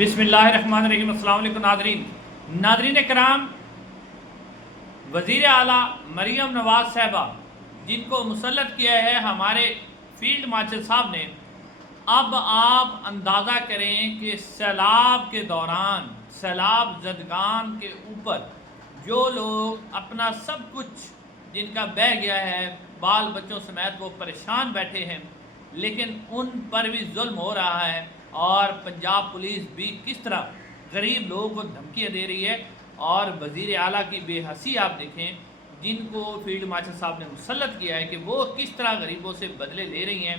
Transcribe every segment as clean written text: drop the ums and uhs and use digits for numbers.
बिस्मिल्लाहिर्रहमानिर्रहीम। अस्सलाम वालेकुम नाज़रीन कराम, वज़ीर आला मरीम नवाज़ साहबा जिनको मुसल्लत किया है हमारे फील्ड मार्शल साहब ने, अब आप अंदाज़ा करें कि सैलाब के दौरान सैलाब ज़दगान के ऊपर जो लोग अपना सब कुछ जिनका बह गया है, बाल बच्चों समेत वो परेशान बैठे हैं, लेकिन उन पर भी जुल्म हो रहा है। और पंजाब पुलिस भी किस तरह गरीब लोगों को धमकियाँ दे रही है। और वज़ीर आला की बेहसी आप देखें, जिनको फील्ड मार्शल साहब ने मुसल्लत किया है कि वो किस तरह गरीबों से बदले ले रही हैं।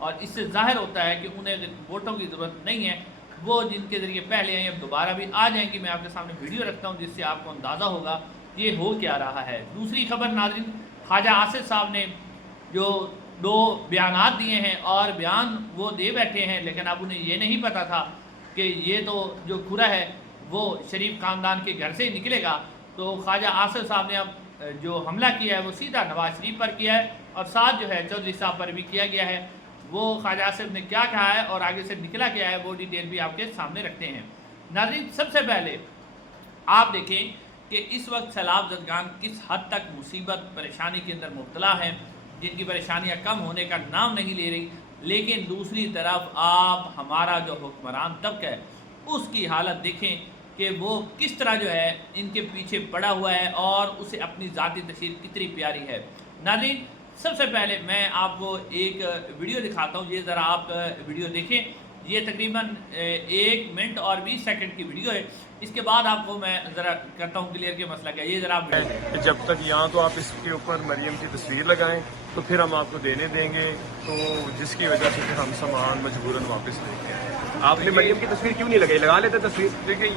और इससे ज़ाहिर होता है कि उन्हें वोटों की ज़रूरत नहीं है, वो जिनके ज़रिए पहले आए अब दोबारा भी आ जाएंगी। मैं आपके सामने वीडियो रखता हूँ जिससे आपको अंदाज़ा होगा ये हो क्या रहा है। दूसरी खबर नाज़रीन, ख्वाजा आसिफ साहब ने जो 2 बयानात दिए हैं और बयान वो दे बैठे हैं, लेकिन अब उन्हें ये नहीं पता था कि ये तो जो खुरा है वो शरीफ ख़ानदान के घर से ही निकलेगा। तो ख्वाजा आसिफ साहब ने अब जो हमला किया है वो सीधा नवाज शरीफ पर किया है और साथ जो है चौधरी साहब पर भी किया गया है। वो ख्वाजा आसिफ ने क्या कहा है और आगे से निकला क्या है वो डिटेल भी आपके सामने रखते हैं। नाज़रीन, सबसे पहले आप देखें कि इस वक्त सैलाब ज़दगान किस हद तक मुसीबत परेशानी के अंदर मुब्तला हैं, जिनकी परेशानियां कम होने का नाम नहीं ले रही। लेकिन दूसरी तरफ आप हमारा जो हुक्मरान तबका है उसकी हालत देखें कि वो किस तरह जो है इनके पीछे पड़ा हुआ है और उसे अपनी ज़ाती तस्वीर कितनी प्यारी है। नाज़रीन, सबसे पहले मैं आपको एक वीडियो दिखाता हूँ, ये ज़रा आप वीडियो देखें। ये तकरीबन 1 मिनट और 20 सेकंड की वीडियो है। इसके बाद आपको मैं ज़रा करता हूँ क्लियर कि मसला क्या है। ये ज़रा आप जब तक यहाँ तो आप इसके ऊपर मरियम की तस्वीर लगाएं तो फिर हम आपको देने देंगे, तो जिसकी वजह से फिर हम सामान मजबूरन वापस लेते हैं। आपने मरियम की तस्वीर क्यों नहीं लगाई? लगा लेते तस्वीर। देखिए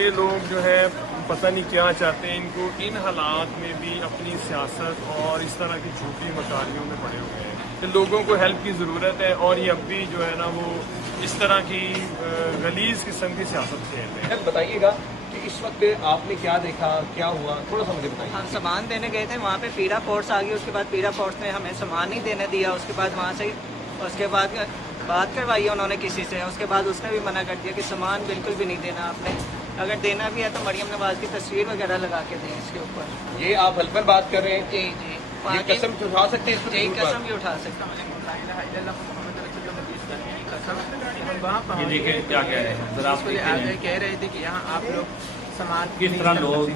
ये लोग जो है पता नहीं क्या चाहते हैं, इनको इन हालात में भी अपनी सियासत और इस तरह की झूठी मकारियों में पड़े हुए हैं कि लोगों को हेल्प की ज़रूरत है और ये अब भी जो है ना वो इस तरह की गलीज किस्म की सियासत खेल रहे हैं। बताइएगा कि इस वक्त आपने क्या देखा, क्या हुआ, थोड़ा सा मुझे बताइए। हम सामान देने गए थे, वहाँ पे पीड़ा फोर्स आ गई। उसके बाद पीड़ा फोर्स ने हमें सामान नहीं देने दिया। उसके बाद वहाँ से उसके बाद बात करवाई उन्होंने किसी से। उसके बाद उसने भी मना कर दिया कि सामान बिल्कुल भी नहीं देना आपने, अगर देना भी है तो मरियम नवाज की तस्वीर वगैरह लगा के दें इसके ऊपर। ये आप हल्फन बात कर रहे हैं? जी जी, ये कसम उठा सकते हैं? जी कसम भी उठा सकते हैं। ये देखें क्या कह रहे हैं, जरा आप कह रहे थे कि यहाँ आप लोग सामान किस तरह लोग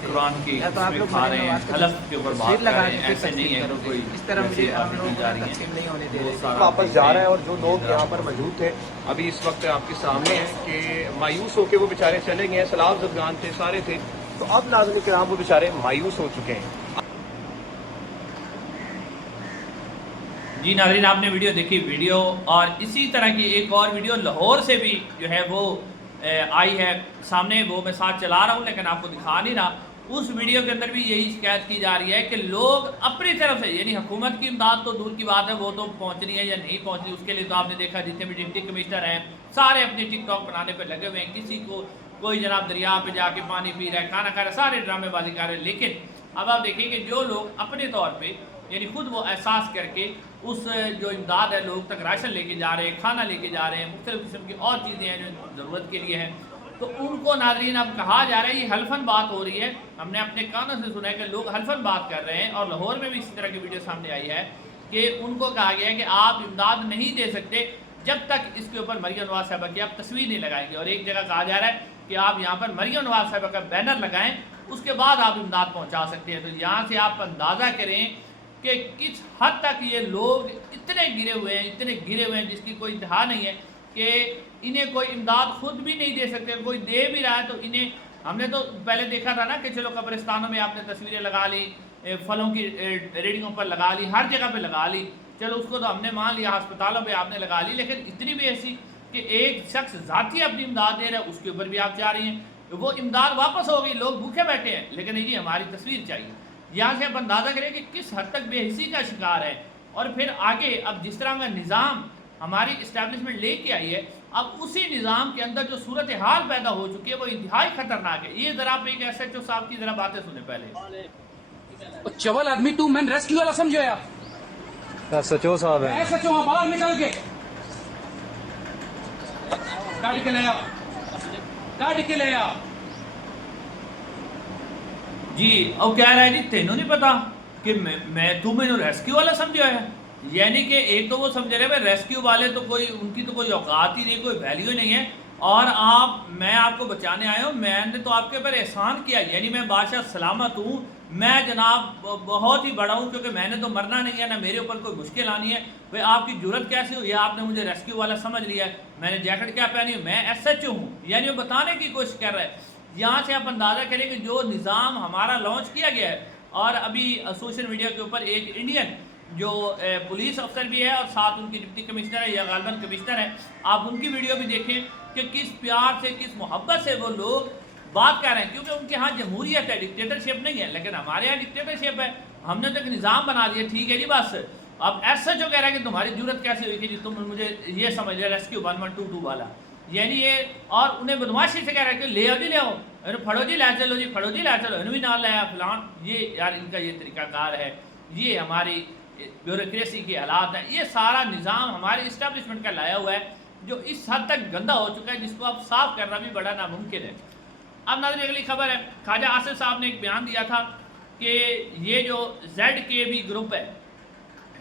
कुरान की तस्वीर खा रहे हैं, हलफ के ऊपर बात कर रहे हैं। ऐसे नहीं है कोई इस तरह मुझे हम लोग जा रही तकसीम नहीं होने दे है। रहे। वापस जा रहा है और जो लोग यहाँ पर मौजूद थे अभी इस वक्त आपके सामने हैं कि मायूस होकर वो बेचारे चले गए हैं। सैलाब ज़दगान थे, सारे थे, तो अब नाज़रीन किराम वो बेचारे मायूस हो चुके हैं। जी नाज़रीन, आपने वीडियो देखी। वीडियो और इसी तरह की एक और वीडियो लाहौर से भी जो है वो आई है सामने, वो मैं साथ चला रहा हूँ लेकिन आपको दिखा नहीं रहा। उस वीडियो के अंदर भी यही शिकायत की जा रही है कि लोग अपनी तरफ से, यानी हुकूमत की इमदाद तो दूर की बात है, वो तो पहुँचनी है या नहीं पहुँचनी, उसके लिए तो आपने देखा जितने भी डिप्टी कमिश्नर हैं सारे अपने टिकटॉक बनाने पर लगे हुए हैं। किसी को कोई जनाब दरिया पे जाके पानी पी रहा है, खाना खा रहा है, सारे ड्रामेबाजी कर रहे हैं। लेकिन अब आप देखेंगे जो लोग अपने तौर पर यानी खुद वो एहसास करके उस जो इमदाद है लोग तक राशन लेके जा रहे हैं, खाना लेके जा रहे हैं, मुख्तलिफ किस्म की और चीज़ें हैं जो ज़रूरत के लिए हैं, तो उनको नाज़रीन अब कहा जा रहा है ये हल्फन बात हो रही है। हमने अपने कानों से सुना है कि लोग हल्फन बात कर रहे हैं। और लाहौर में भी इसी तरह की वीडियो सामने आई है कि उनको कहा गया है कि आप इमदाद नहीं दे सकते जब तक इसके ऊपर मरियम नवाज साहिबा की आप तस्वीर नहीं लगाएंगे। और एक जगह कहा जा रहा है कि आप यहाँ पर मरियम नवाज साहिबा का बैनर लगाएं, उसके बाद आप इमदाद पहुँचा सकते हैं। तो यहाँ से आप अंदाज़ा करें कि किस हद तक ये लोग इतने गिरे हुए हैं जिसकी कोई इंतहा नहीं है कि इन्हें कोई इमदाद खुद भी नहीं दे सकते। कोई दे भी रहा है तो इन्हें, हमने तो पहले देखा था ना कि चलो कब्रिस्तानों में आपने तस्वीरें लगा ली, फलों की रेडियों पर लगा ली, हर जगह पे लगा ली, चलो उसको तो हमने मान लिया, अस्पतालों पे आपने लगा ली। लेकिन इतनी भी ऐसी कि एक शख्स ज़ाती अपनी इमदाद दे रहा है उसके ऊपर भी आप जा रही हैं। वो इमदाद वापस हो गई, लोग भूखे बैठे हैं, लेकिन नहीं जी हमारी तस्वीर चाहिए। यहाँ से आप अंदाज़ा करें कि किस हद तक बेहिसी का शिकार है। और फिर आगे अब जिस तरह का निज़ाम हमारी इस्टेब्लिशमेंट लेके आई है, अब उसी निज़ाम के अंदर जो सूरत हाल पैदा हो चुकी है वो इंतहाई ख़तरनाक है। ये ज़रा आप एक SHO साहब की ज़रा बातें सुने पहले। चवल आदमी 2 मैन रेस्क्यू वाला समझो आप? SHO साहब है। SHO बाहर निकल के काट के ले आ, काट के ले आ। जी और कह रहा है जी तेनों नहीं पता कि मैं तू मैंने रेस्क्यू वाला समझा है, यानी कि एक तो वो समझ रहे हैं रेस्क्यू वाले तो कोई उनकी तो कोई औकात ही नहीं, कोई वैल्यू नहीं है, और मैं आपको बचाने आया हूँ, मैंने तो आपके ऊपर एहसान किया, यानी मैं बादशाह सलामत हूँ, मैं जनाब बहुत ही बड़ा हूँ, क्योंकि मैंने तो मरना नहीं है, ना मेरे ऊपर कोई मुश्किल आनी है। भाई आपकी जरूरत कैसे हुई, आपने मुझे रेस्क्यू वाला समझ लिया है, मैंने जैकेट क्या पहनी है, मैं SHO हूँ, यानी वो बताने की कोशिश कर रहा है। यहाँ से आप अंदाज़ा करें कि जो निज़ाम हमारा लॉन्च किया गया है, और अभी सोशल मीडिया के ऊपर एक इंडियन जो पुलिस अफसर भी है और साथ उनकी डिप्टी कमिश्नर है या गालबन कमिश्नर है, आप उनकी वीडियो भी देखें कि किस प्यार से किस मोहब्बत से वो लोग बात कर रहे हैं, क्योंकि उनके यहाँ जमहूरियत है, डिक्टेटरशिप नहीं है, लेकिन हमारे यहाँ डिक्टेटरशिप है। हमने तो एक निज़ाम बना दिया, ठीक है जी बस। अब SHO कह रहा है कि तुम्हारी जरूरत कैसे हुई थी जी, तुम मुझे ये समझ लिया रेस्क्यू 1122 वाला, यानी ये, और उन्हें बदमाशी से कह रहा है कि ले आओ जी ले आओ, अरे फड़ो जी ला चलो जी, फड़ो जी ला चलो, इन्हें भी ना लाया फलान। ये यार इनका ये तरीकाकार है, ये हमारी ब्यूरोक्रेसी के हालात हैं, ये सारा निज़ाम हमारे इस्टेब्लिशमेंट का लाया हुआ है, जो इस हद तक गंदा हो चुका है जिसको अब साफ करना भी बड़ा नामुमकिन है। अब नाज़रीन अगली खबर है, ख्वाजा आसिफ साहब ने एक बयान दिया था कि ये जो ZKB ग्रुप है,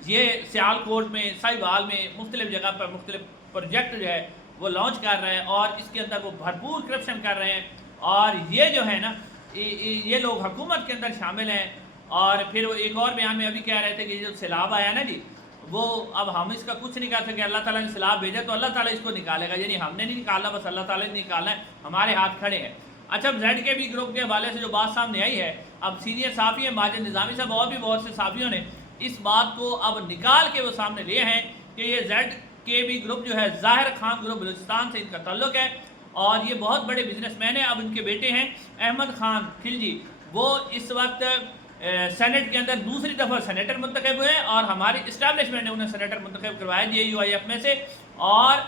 ये सियालकोट में, साहिवाल में, मुख्तलिफ जगह पर मुख्तलिफ प्रोजेक्ट जो है वो लॉन्च कर रहे हैं, और इसके अंदर वो भरपूर करप्शन कर रहे हैं, और ये जो है ना ये लोग हुकूमत के अंदर शामिल हैं। और फिर वो एक और बयान में अभी कह रहे थे कि जो सैलाब आया ना जी, वो अब हम इसका कुछ नहीं कर सकते, अल्लाह ताला ने सैलाब भेजा तो अल्लाह ताला इसको निकालेगा, यानी हमने नहीं निकालना, बस अल्लाह ताला ने निकालना है, हमारे हाथ खड़े हैं। अच्छा, अब ZKB ग्रुप के हवाले से जो बात सामने आई है, अब सीनियर साफ़ी हैं माजिद निज़ामी साहब और भी बहुत से साफ़ियों ने इस बात को अब निकाल के वो सामने लिए हैं कि ये ZKB ग्रुप जो है ज़ाहिर खान ग्रुप बलूचिस्तान से इनका ताल्लुक़ है, और ये बहुत बड़े बिजनेसमैन हैं। अब इनके बेटे हैं अहमद खान खिलजी, वो इस वक्त सेनेट के अंदर दूसरी दफ़ा सेनेटर मुंतखब हुए हैं, और हमारी इस्टेब्लिशमेंट ने उन्हें सेनेटर मुंतखब करवाया JUIF में से। और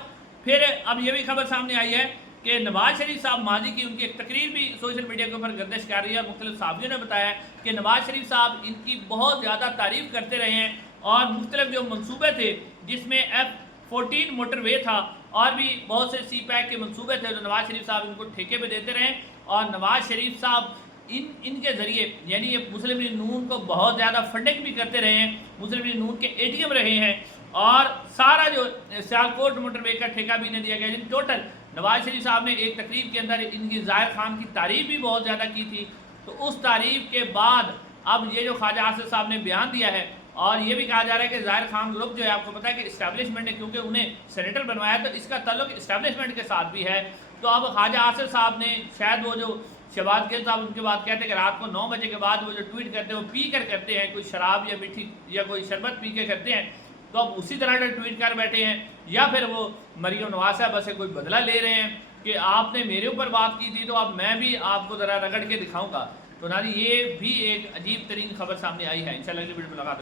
फिर अब ये भी खबर सामने आई है कि नवाज शरीफ साहब माजी की उनकी एक तकरीर भी सोशल मीडिया के ऊपर गर्दिश कर रही है, मुख्तलिफ साहबियों ने बताया कि नवाज शरीफ साहब इनकी बहुत ज़्यादा तारीफ़ करते रहे हैं, और मुख्तलिफ जो मनसूबे थे जिसमें F14 मोटरवे था और भी बहुत से CPAC के मनसूबे थे, तो नवाज शरीफ साहब इनको ठेके पे देते रहे, और नवाज शरीफ साहब इनके ज़रिए यानी ये मुस्लिम लीग नून को बहुत ज़्यादा फंडिंग भी करते रहे हैं, मुस्लिम लीग नून के ATM रहे हैं, और सारा जो सियालकोट मोटरवे का ठेका भी इन्हें दिया गया। जिन टोटल नवाज शरीफ साहब ने एक तकरीब के अंदर इनकी ज़ाहिर खान की तारीफ़ भी बहुत ज़्यादा की थी, तो उस तारीफ़ के बाद अब ये जो ख्वाजा आसिफ साहब ने बयान दिया है, और ये भी कहा जा रहा है कि ज़ाहिर खान ग्रुप जो है, आपको पता है कि इस्टेब्लिशमेंट ने क्योंकि उन्हें सेनेटर बनवाया तो इसका ताल्लुक इस्टेब्लिशमेंट के साथ भी है। तो अब ख्वाजा आसिफ साहब ने शायद वो जो शहबाज गिल साहब उनके बाद कहते हैं कि रात को 9 बजे के बाद वो जो ट्वीट करते हैं वो पी कर करते हैं, कोई शराब या मीठी या कोई शरबत पी के करते हैं, तो अब उसी तरह का ट्वीट कर बैठे हैं, या फिर वो मरियम नवाज साहब से कोई बदला ले रहे हैं कि आपने मेरे ऊपर बात की थी तो अब मैं भी आपको ज़रा रगड़ के दिखाऊंगा। तो नारी ये भी एक अजीब तरीन खबर सामने आई है। इंशाल्लाह अगली वीडियो में मुलाकात।